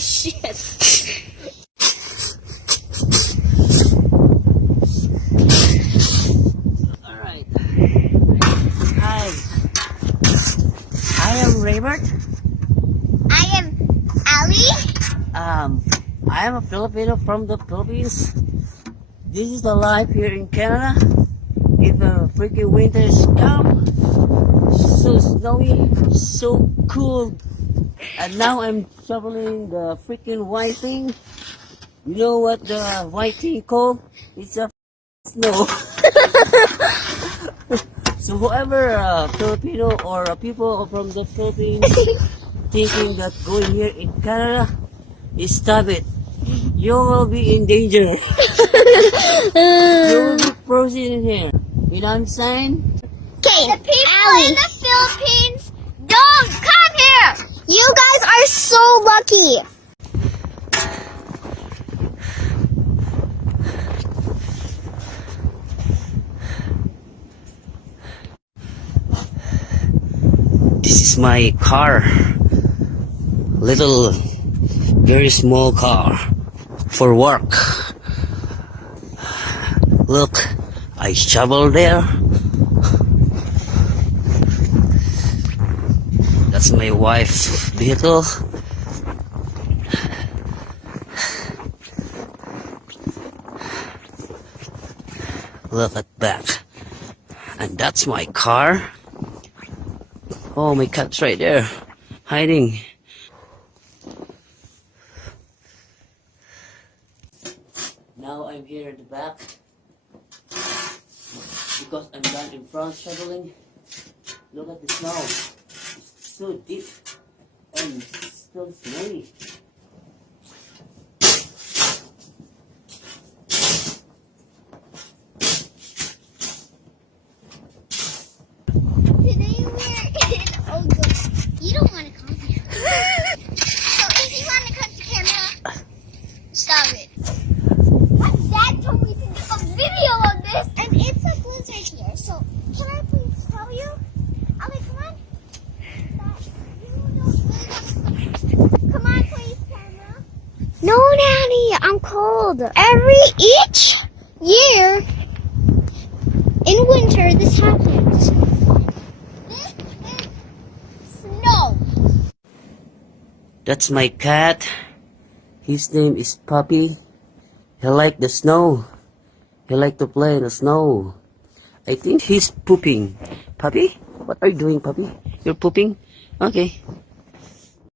shit. Alright. Hi. I am Raybert. I am Ali. I am a Filipino from the Philippines. This is the life here in Canada. If the freaking winters come, so snowy, so cool. And now I'm shoveling the freaking white thing. You know what the white thing called? It's a snow. So whoever Filipino or people from the Philippines thinking that going here in Canada, stop it. You will be in danger. You will be frozen in here. You know what I'm saying? Okay, the people in the Philippines don't come here. You guys are so lucky. This is my car. Little, very small car for work. Look, I shovel there. That's my wife's vehicle. Look at that. And that's my car. Oh, my cat's right there, hiding. Now I'm here at the back because I'm done in front shoveling. Look at the snow. It's so deep and still snowy. Today we're in Ogema. You don't want to come here. So if you want to come to Canada, stop it. My dad told me to do a video of this, and it's a blizzard here. So can I please tell you? Ali, come on. That you don't really have to. Come on, please, camera. No, Nanny, I'm cold. Each year in winter, this happens. This is snow. That's my cat. His name is Puppy. He like the snow. He like to play in the snow. I think he's pooping. Puppy? What are you doing, Puppy? You're pooping? Okay.